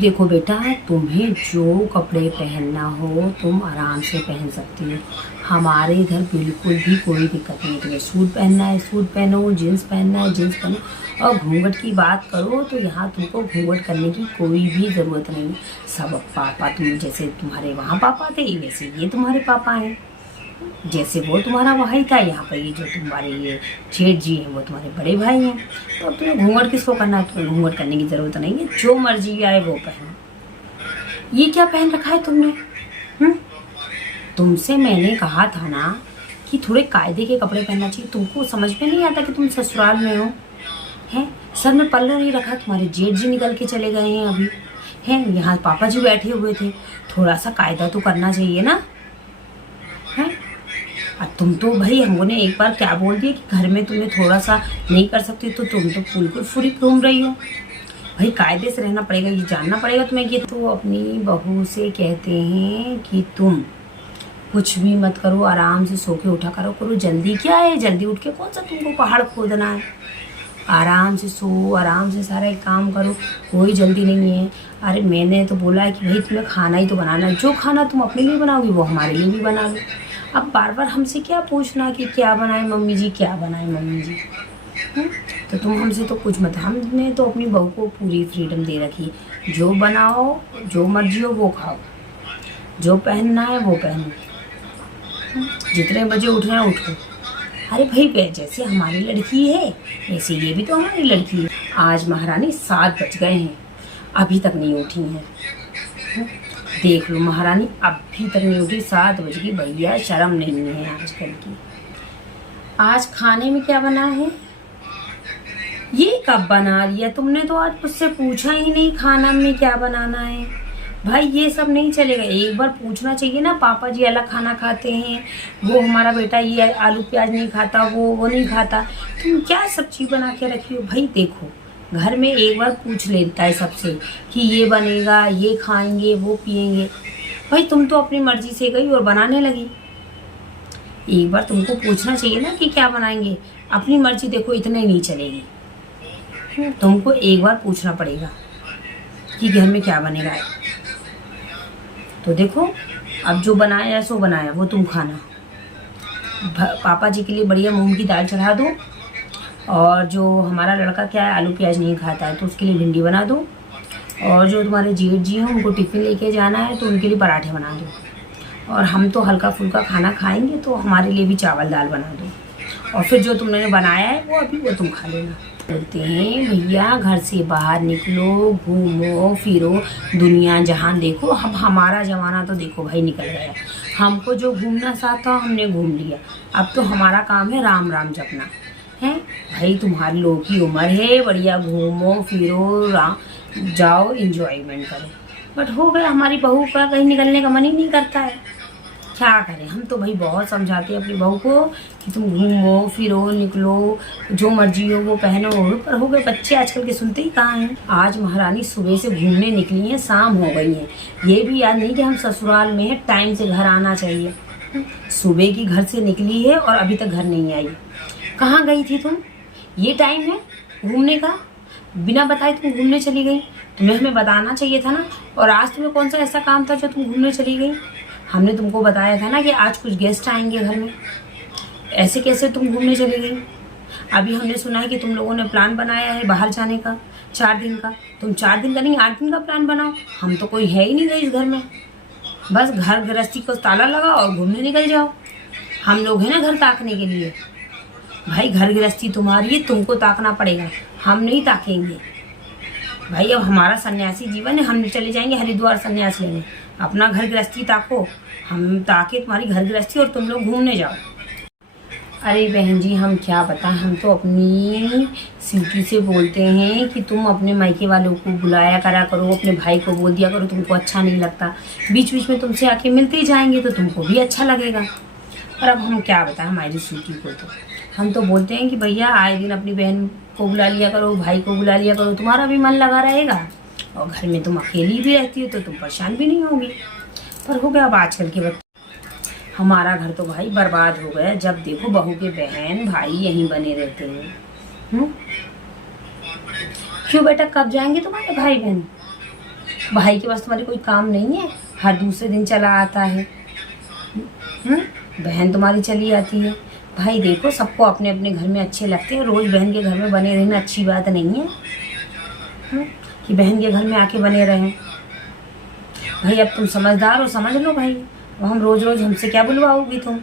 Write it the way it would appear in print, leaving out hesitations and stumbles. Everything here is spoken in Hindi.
देखो बेटा, तुम्हें जो कपड़े पहनना हो तुम आराम से पहन सकती हो। हमारे इधर बिल्कुल भी कोई दिक्कत नहीं है। तुम्हें सूट पहनना है सूट पहनो, जीन्स पहनना है जीन्स पहनो। और घूंघट की बात करो तो यहाँ तुमको घूंघट करने की कोई भी ज़रूरत नहीं है। सब पापा, तुम जैसे तुम्हारे वहाँ पापा थे वैसे ये तुम्हारे पापा हैं। जैसे वो तुम्हारा भाई था, यहाँ पर ये जो तुम्हारे ये जेठ जी हैं वो तुम्हारे बड़े भाई हैं। तो अब तुम्हें घूंघट किसको करना है? तुम्हें घूंघट करने की ज़रूरत नहीं है। जो मर्जी आए वो पहनो। ये क्या पहन रखा है तुमने? हम्म तुमसे मैंने कहा था ना कि थोड़े कायदे के कपड़े पहनना चाहिए। तुमको समझ में नहीं आता कि तुम ससुराल में हो? हैं, सर में पल्ला नहीं रखा। तुम्हारे जेठ जी निकल के चले गए हैं अभी। हैं, यहाँ पापा जी बैठे हुए थे। थोड़ा सा कायदा तो करना चाहिए ना। हैं, अब तुम तो भाई हमने एक बार क्या बोल दिया कि घर में तुम्हें थोड़ा सा नहीं कर सकती, तो तुम तो बिल्कुल फुरी घूम रही हो। भाई कायदे से रहना पड़ेगा, ये जानना पड़ेगा तुम्हें। ये तो अपनी बहू से कहते हैं कि तुम कुछ भी मत करो, आराम से सो के उठा करो। जल्दी क्या है? जल्दी उठ के कौन सा तुमको पहाड़ खोदना है? आराम से सो, आराम से सारा एक काम करो, कोई जल्दी नहीं है। अरे मैंने तो बोला है कि भाई तुम्हें खाना ही तो बनाना है। जो खाना तुम अपने लिए बनाओगी वो हमारे लिए भी बना लो। अब बार बार हमसे क्या पूछना कि क्या बनाए मम्मी जी, क्या बनाए मम्मी जी। तो तुम हमसे तो कुछ मत। हमने तो अपनी बहू को पूरी फ्रीडम दे रखी है। जो बनाओ, जो मर्जी हो वो खाओ, जो पहनना है वो पहनो, जितने बजे उठना है उठो। अरे भाई जैसे हमारी लड़की है वैसे ये भी तो हमारी लड़की है। आज महारानी 7 बज गए हैं, अभी तक नहीं उठी हैं। देख लो महारानी अभी तक नहीं उठी, 7 बज गई। भैया शर्म नहीं है आजकल की। आज खाने में क्या बना है? ये कब बना लिया तुमने? तो आज मुझसे पूछा ही नहीं खाना में क्या बनाना है। भाई ये सब नहीं चलेगा, एक बार पूछना चाहिए ना। पापा जी अलग खाना खाते हैं, वो हमारा बेटा ये आलू प्याज नहीं खाता, वो नहीं खाता। तुम क्या सब्जी बना के रखी हो? भाई देखो, घर में एक बार पूछ लेता है सबसे कि ये बनेगा, ये खाएंगे, वो पिएंगे। भाई तुम तो अपनी मर्जी से गई और बनाने लगी। एक बार तुमको पूछना चाहिए ना कि क्या बनाएंगे। अपनी मर्जी देखो इतने नहीं चलेगी। तुमको एक बार पूछना पड़ेगा कि घर में क्या बनेगा। तो देखो, अब जो बनाया सो बनाया, वो तुम खाना। पापा जी के लिए बढ़िया मूंग की दाल चढ़ा दो। और जो हमारा लड़का क्या है, आलू प्याज नहीं खाता है, तो उसके लिए भिंडी बना दो। और जो तुम्हारे जेठ जी हैं उनको टिफ़िन लेके जाना है तो उनके लिए पराठे बना दो। और हम तो हल्का फुल्का खाना खाएंगे तो हमारे लिए भी चावल दाल बना दो। और फिर जो तुमने बनाया है वो अभी वो तुम खा लेना। बोलते हैं भैया घर से बाहर निकलो, घूमो फिरो, दुनिया जहान देखो। अब हमारा ज़माना तो देखो भाई निकल गया। हमको जो घूमना साथ था हमने घूम लिया। अब तो हमारा काम है राम राम जपना है। भाई तुम्हारे लोग की उम्र है, बढ़िया घूमो फिरो, जाओ इंजॉयमेंट करो। बट हो गया, हमारी बहू का कहीं निकलने का मन ही नहीं करता है। क्या करें? हम तो भाई बहुत समझाते हैं अपनी बहू को कि तुम घूमो फिरो, निकलो, जो मर्जी हो वो पहनो। पर हो गए बच्चे आजकल के सुनते ही कहाँ हैं। आज महारानी सुबह से घूमने निकली हैं, शाम हो गई है। ये भी याद नहीं कि हम ससुराल में हैं, टाइम से घर आना चाहिए। सुबह की घर से निकली है और अभी तक घर नहीं आई। कहाँ गई थी तुम? ये टाइम है घूमने का? बिना बताए तुम घूमने चली गई। तुम्हें हमें बताना चाहिए था ना। और आज तुम्हें कौन सा ऐसा काम था जो तुम घूमने चली गई? हमने तुमको बताया था ना कि आज कुछ गेस्ट आएंगे घर में। ऐसे कैसे तुम घूमने चली गई? अभी हमने सुना है कि तुम लोगों ने प्लान बनाया है बाहर जाने का 4 दिन का। तुम 4 दिन का नहीं 8 दिन का प्लान बनाओ। हम तो कोई है ही नहीं गई इस घर में। बस घर गृहस्थी को ताला लगाओ और घूमने निकल जाओ। हम लोग हैं ना घर ताकने के लिए। भाई घर गृहस्थी तुम्हारी है, तुमको ताकना पड़ेगा, हम नहीं ताकेंगे। भाई अब हमारा सन्यासी जीवन है, हम चले जाएंगे हरिद्वार सन्यास लेने। अपना घर गृहस्थी ताको, हम ताके तुम्हारी घर गृहस्थी और तुम लोग घूमने जाओ। अरे बहन जी हम क्या बताएं, हम तो अपनी सिटी से बोलते हैं कि तुम अपने मायके वालों को बुलाया करा करो, अपने भाई को बोल दिया करो तुमको अच्छा नहीं लगता। बीच बीच में तुमसे आके मिलते ही जाएंगे तो तुमको भी अच्छा लगेगा। और अब हम क्या बताएं हमारी सिटी को। तो हम तो बोलते हैं कि भैया आए दिन अपनी बहन को बुला लिया करो, भाई को बुला लिया करो, तुम्हारा भी मन लगा रहेगा। और घर में तुम अकेली भी रहती हो तो तुम परेशान भी नहीं होगी। पर हो गया अब आजकल के बच्चे। हमारा घर तो भाई बर्बाद हो गया। जब देखो बहू के बहन भाई यहीं बने रहते हैं। क्यों बेटा, कब जाएंगे तुम्हारे भाई बहन? भाई के पास तुम्हारे कोई काम नहीं है, हर दूसरे दिन चला आता है। बहन तुम्हारी चली आती है। भाई देखो, सबको अपने अपने घर में अच्छे लगते हैं, रोज बहन के घर में बने रहना अच्छी बात नहीं है। कि बहन के घर में आके बने रहें। भाई अब तुम समझदार हो, समझ लो भाई। अब हम रोज रोज हमसे क्या बुलवाओगी तुम?